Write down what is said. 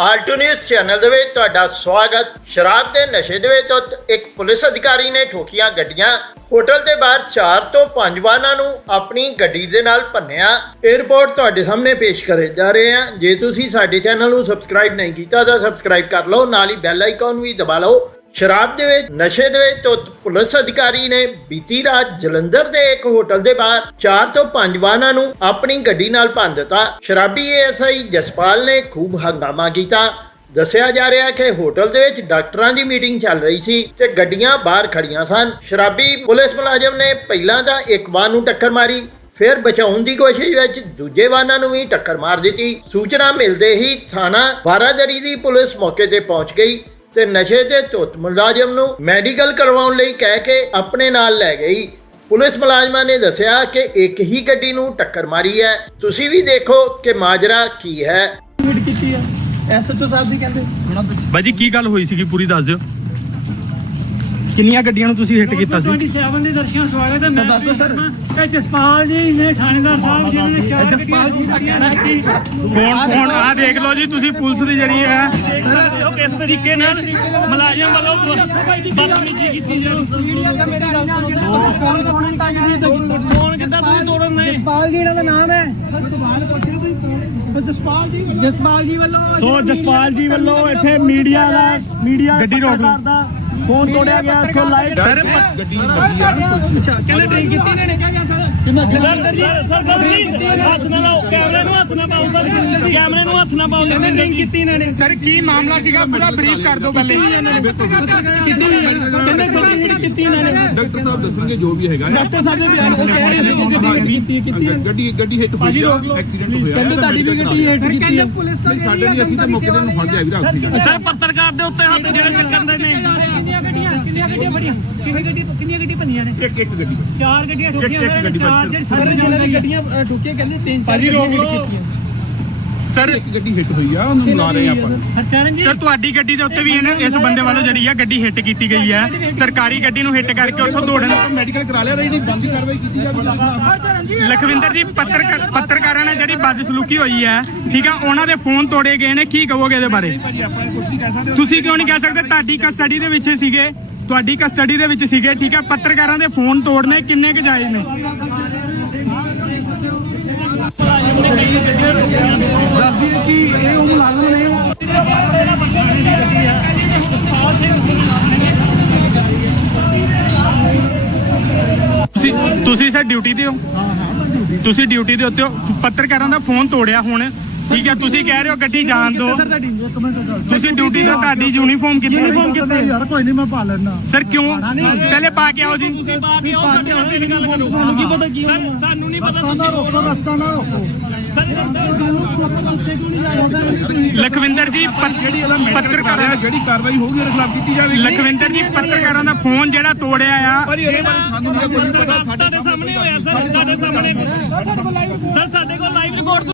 Alto news channel ਦੇ ਵਿੱਚ ਤੁਹਾਡਾ ਸਵਾਗਤ। ਸ਼ਰਾਬ ਦੇ ਨਸ਼ੇ ਦੇ ਵਿੱਚ ਇੱਕ ਪੁਲਿਸ ਅਧਿਕਾਰੀ ਨੇ ਠੋਕੀਆਂ ਗੱਡੀਆਂ। ਹੋਟਲ ਦੇ ਬਾਹਰ 4 ਤੋਂ 5 ਵਾਹਨਾਂ ਨੂੰ ਆਪਣੀ ਗੱਡੀ ਦੇ ਨਾਲ ਭੰਨਿਆ। ਇਹ ਤੁਹਾਡੇ ਸਾਹਮਣੇ ਪੇਸ਼ ਕਰੇ ਜਾ ਰਹੇ ਹਾਂ ਜੇ ਤੁਸੀਂ ਸਾਡੇ ਚੈਨਲ ਨੂੰ ਸਬਸਕ੍ਰਾਈਬ ਨਹੀਂ ਕੀਤਾ ਤਾਂ ਸਬਸਕ੍ਰਾਈਬ ਕਰ ਲਓ। ਨਾਲ ਹੀ ਬੈਲ ਆਈਕਨ ਵੀ ਦਬਾ ਲਓ। ਸ਼ਰਾਬ ਦੇ ਵਿੱਚ, ਨਸ਼ੇ ਦੇ ਵਿੱਚ ਧੁੱਤ ਪੁਲਿਸ ਅਧਿਕਾਰੀ ਨੇ ਬੀਤੀ ਰਾਤ ਜਲੰਧਰ ਦੇ ਇੱਕ ਹੋਟਲ ਦੇ ਬਾਹਰ 4 ਤੋਂ 5 ਵਾਹਨਾਂ ਨੂੰ ਆਪਣੀ ਗੱਡੀ ਨਾਲ ਭੰਨ ਦਿੱਤਾ। ਸ਼ਰਾਬੀ ਏਐਸਆਈ ਜਸਪਾਲ ਨੇ ਖੂਬ ਹੰਗਾਮਾ ਕੀਤਾ। ਦੱਸਿਆ ਜਾ ਰਿਹਾ ਕਿ ਹੋਟਲ ਦੇ ਵਿੱਚ ਡਾਕਟਰਾਂ ਦੀ ਮੀਟਿੰਗ ਚੱਲ ਰਹੀ ਸੀ ਤੇ ਗੱਡੀਆਂ ਬਾਹਰ ਖੜੀਆਂ ਸਨ। ਸ਼ਰਾਬੀ ਪੁਲਿਸ ਮੁਲਾਜ਼ਮ ਨੇ ਪਹਿਲਾਂ ਤਾਂ ਇੱਕ ਵਾਹਨ ਨੂੰ ਟੱਕਰ ਮਾਰੀ, ਫਿਰ ਬਚਾਉਣ ਦੀ ਕੋਸ਼ਿਸ਼ ਵਿੱਚ ਦੂਜੇ ਵਾਹਨਾਂ ਨੂੰ ਵੀ ਟੱਕਰ ਮਾਰ ਦਿੱਤੀ। ਸੂਚਨਾ ਮਿਲਦੇ ਹੀ ਥਾਣਾ ਵਾਰਾਦਰੀ ਦੀ ਪੁਲਿਸ ਮੌਕੇ ਤੇ ਪਹੁੰਚ ਗਈ। ਤੇ ਨਸ਼ੇ ਦੇ ਧੁੱਤ ਮੁਲਾਜ਼ਮ ਨੂੰ ਮੈਡੀਕਲ ਕਰਵਾਉਣ ਲਈ ਕਹਿ ਕੇ ਆਪਣੇ ਨਾਲ ਲੈ ਗਈ। ਪੁਲਿਸ ਮੁਲਾਜ਼ਮਾਂ ਨੇ ਦੱਸਿਆ ਕਿ ਇੱਕ ਹੀ ਗੱਡੀ ਨੂੰ ਟੱਕਰ ਮਾਰੀ ਹੈ। ਤੁਸੀਂ ਵੀ ਦੇਖੋ ਕਿ ਮਾਜਰਾ ਕੀ ਹੈ। ਮਿਟ ਕੀਤੀ ਆ। ਐਸਐਚਓ ਸਾਹਿਬ ਦੀ ਕਹਿੰਦੇ ਬਾਜੀ ਕੀ ਗੱਲ ਹੋਈ ਸੀਗੀ? ਪੂਰੀ ਦੱਸ ਦਿਓ। ਕਿੰਨੀਆਂ ਗੱਡੀਆਂ ਨੂੰ ਤੁਸੀਂ ਹਿੱਟ ਕੀਤਾ ਸੀ? 27 ਦੇ ਦਰਸ਼ਨ ਸਵਾਗਤ ਹੈ ਮੈਂ ਦੱਸ ਸਰ। ਇਹ ਜਸਪਾਲ ਜੀ ਨੇ ਥਾਣੇਦਾਰ ਸਾਹਿਬ ਜਿਨ੍ਹਾਂ ਨੇ ਚਾਰ ਜਸਪਾਲ ਜੀ ਦਾ ਕਹਿਣਾ ਕਿ ਫੋਨ ਫੋਨ ਆ ਦੇਖ ਲਓ ਜੀ ਤੁਸੀਂ ਪੁਲਿਸ ਦੀ ਜਿਹੜੀ ਹੈ ਕਿਸ ਤਰੀਕੇ ਨਾਲ ਮੁਲਾਜ਼ਮ ਵੱਲੋਂ ਬਦਤਮੀਜ਼ੀ ਕੀਤੀ ਜਾ ਫੋਨ ਤਾਂ ਕਿੱਦਾਂ ਤੁਸੀਂ ਤੋੜਨ ਨੇ? ਜਸਪਾਲ ਜੀ ਇਹਨਾਂ ਦਾ ਨਾਮ ਹੈ। ਜਸਪਾਲ ਜੀ ਜਸਪਾਲ ਜੀ ਵੱਲੋਂ ਸੋ ਜਸਪਾਲ ਜੀ ਵੱਲੋਂ ਇੱਥੇ ਮੀਡੀਆ ਦਾ ਮੀਡੀਆ ਗੱਡੀ ਰੋਕ ਲਓ। ਫੋਨ ਤੋੜਿਆ ਗਿਆ ਸੋ ਲਾਈਵ ਸਰ ਕਹਿੰਦੇ ਡਰਿੰਕ ਕੀਤੀ ਨੇ ਕਿਹਾ ਗਿਆ sir. Sir sir sir please ਹੱਥ ਨਾ ਲਾਓ ਕੈਮਰੇ ਨੂੰ ਹੱਥ ਨਾ ਪਾਓ ਸਰ ਕੈਮਰੇ ਨੂੰ ਹੱਥ ਨਾ ਪਾਓ ਕਹਿੰਦੇ ਡਰਿੰਕ ਕੀਤੀ ਇਹਨਾਂ ਨੇ। ਸਰ ਕੀ ਮਾਮਲਾ ਸੀਗਾ? ਪੂਰਾ ਬਰੀਫ ਕਰ ਦਿਓ ਪਹਿਲੇ। ਕੀਤੀ ਹੋਈ ਕਹਿੰਦੇ ਗੱਡੀ ਹਿੱਟ ਕੀਤੀ ਇਹਨਾਂ ਨੇ। ਡਾਕਟਰ ਸਾਹਿਬ ਦੱਸਣਗੇ ਜੋ ਵੀ ਹੈਗਾ। ਡਾਕਟਰ ਸਾਹਿਬ ਦੇ ਬਿਆਨ ਉਹ ਕਹਿ ਰਹੇ ਸੀ ਗੱਡੀ ਕੀਤੀ ਕੀਤੀ ਗੱਡੀ ਗੱਡੀ ਹਿੱਟ ਹੋਈ ਆ ਐਕਸੀਡੈਂਟ ਹੋਇਆ। ਕਹਿੰਦੇ ਤੁਹਾਡੀ ਵੀ ਗੱਡੀ ਹਿੱਟ ਕੀਤੀ ਹੈ। ਪੁਲਿਸ ਨਹੀਂ, ਸਾਡੇ ਨਹੀਂ ਅਸੀਂ ਤਾਂ ਮੌਕੇ ਤੇ ਨੂੰ ਫੜ ਲਿਆ ਵੀਰ ਸਰ ਪੱਤਰਕਾਰ ਦੇ ਉੱਤੇ ਹੱਥ ਜਿਹੜੇ ਚੱਕਰ ਦੇ ਨੇ। ਕਿੰਨੀਆਂ ਗੱਡੀਆਂ ਕਿੰਨੀਆਂ ਗੱਡੀਆਂ ਬੜੀਆਂ ਕਿੰਨੀ ਗੱਡੀ ਕਿੰਨੀਆਂ ਗੱਡੀ ਭੰਨੀਆਂ ਨੇ? ਇੱਕ ਇੱਕ ਗੱਡੀ ਚਾਰ ਗੱਡੀਆਂ ਠੋਕੀਆਂ ਇੱਕ ਸਰ ਗੱਡੀ ਚਾਰ ਬਸ। ਜਿਹੜੀ ਸਰ ਸਾਡੇ ਜਿਹਨਾਂ ਦੀ ਗੱਡੀਆਂ ਅ, ਠੋਕੀਆਂ ਕਹਿੰਦੇ ਤਿੰਨ ਚਾਰ ਭਾਜੀ, ਰੋਕ ਗੱਡੀਆਂ ਲਓ। ਹਿੱਟ ਕੀਤੀਆਂ। ਸਰ ਇੱਕ ਗੱਡੀ ਹਿੱਟ ਹੋਈ ਆ ਉਹਨੂੰ ਬੁਲਾ ਰਹੇ ਆ ਆਪਾਂ। ਹਰਚਰਨ ਜੀ ਸਰ ਤੁਹਾਡੀ ਗੱਡੀ ਦੇ ਉੱਤੇ ਵੀ ਇਹਨੇ ਇਸ ਬੰਦੇ ਵੱਲੋਂ ਜਿਹੜੀ ਆ ਗੱਡੀ ਹਿੱਟ ਕੀਤੀ ਗਈ ਹੈ ਸਰਕਾਰੀ ਗੱਡੀ ਨੂੰ ਹਿੱਟ ਕਰਕੇ ਉੱਥੋਂ ਦੌੜਨ ਮੈਡੀਕਲ ਕਰਾ ਲਿਆ ਰਹੀ ਨਹੀਂ ਬੰਦੀ ਕਾਰਵਾਈ ਕੀਤੀ ਜਾਵੇ। ਲਖਵਿੰਦਰ ਜੀ ਪੱਤਰਕਾਰ ਪੱਤਰਕਾਰਾਂ ਨਾਲ ਜਿਹੜੀ ਬਦਸਲੂਕੀ ਹੋਈ ਹੈ ਠੀਕ ਆ ਉਹਨਾਂ ਦੇ ਫੋਨ ਤੋੜੇ ਗਏ ਨੇ ਕੀ ਕਹੋਗੇ ਇਹਦੇ ਬਾਰੇ? ਭਾਜੀ ਆਪਾਂ ਕੁਝ ਨਹੀਂ ਕਹਿ ਸਕਦੇ। ਤੁਸੀਂ ਕਿਉਂ ਨਹੀਂ ਕਹਿ ਸਕਦੇ? ਤੁਹਾਡੀ ਕਸਟਡੀ ਦੇ ਵਿੱਚ ਸੀਗੇ। ਤੁਹਾਡੀ ਕਸਟਡੀ ਦੇ ਵਿੱਚ ਸੀਗੇ ਠੀਕ ਆ ਪੱਤਰਕਾਰਾਂ ਦੇ ਫੋਨ ਤੋੜਨੇ ਕਿੰਨੇ ਕੁ ਜਾਇਜ਼ ਨੇ? ਦੱਸਦੀ ਕਿ ਇਹ ਉਹ ਮੁਲਾਜ਼ਮ ਨੇ ਤੁਸੀਂ ਤੁਸੀਂ ਸਰ ਡਿਊਟੀ ਤੇ ਹੋ। ਤੁਸੀਂ ਡਿਊਟੀ ਦੇ ਉੱਤੇ ਹੋ? ਪੱਤਰਕਾਰਾਂ ਦਾ ਫੋਨ ਤੋੜਿਆ ਹੁਣ। ਠੀਕ ਹੈ ਤੁਸੀਂ ਕਹਿ ਰਹੇ ਹੋ ਗੱਡੀ ਜਾਣ ਦਿਓ। ਤੁਸੀਂ ਡਿਊਟੀ ਤੇ ਤੁਹਾਡੀ ਯੂਨੀਫਾਰਮ ਕਿੱਥੇ? ਯੂਨੀਫਾਰਮ ਕਿੱਥੇ? ਯਾਰ ਕੋਈ ਨਹੀਂ ਮੈਂ ਪਾ ਲੈਣਾ ਸਰ ਕਿਉਂ? ਪਹਿਲੇ ਪਾ ਕੇ ਆਓ ਜੀ। ਪਾ ਕੇ ਆਓ ਸਾਡੇ ਨਾਲ ਫਿਰ ਗੱਲ ਕਰੋ। ਤੁਹਾਨੂੰ ਕੀ ਪਤਾ ਕੀ ਸਰ ਸਾਨੂੰ ਨਹੀਂ ਪਤਾ ਤੁਸੀਂ ਹੋ। ਰਸਤਾ ਨਾ ਰੋਕੋ। ਸਰ ਲਖਵਿੰਦਰ ਜੀ ਪੱਤ- ਪੱਤਰਕਾਰਾਂ ਜਿਹੜੀ ਕਾਰਵਾਈ ਹੋਊਗੀ ਉਹਦੇ ਖਿਲਾਫ ਕੀਤੀ ਜਾਵੇਗੀ। ਲਖਵਿੰਦਰ ਜੀ ਪੱਤਰਕਾਰਾਂ ਦਾ ਫੋਨ ਜਿਹੜਾ ਤੋੜਿਆ ਆ। ਭਾਜੀ ਇਹਦੇ ਬਾਰੇ ਸਾਨੂੰ ਨਹੀਂ ਕੋਈ ਪਤਾ ਸਾਡੇ ਸਾਡੇ ਸਾਹਮਣੇ ਹੋਇਆ ਸਰ ਸਾਡੇ ਸਾਹਮਣੇ ਸਰ ਸਾਡੇ ਕੋਲ ਲਾਈਵ ਰਿਕਾਰਡ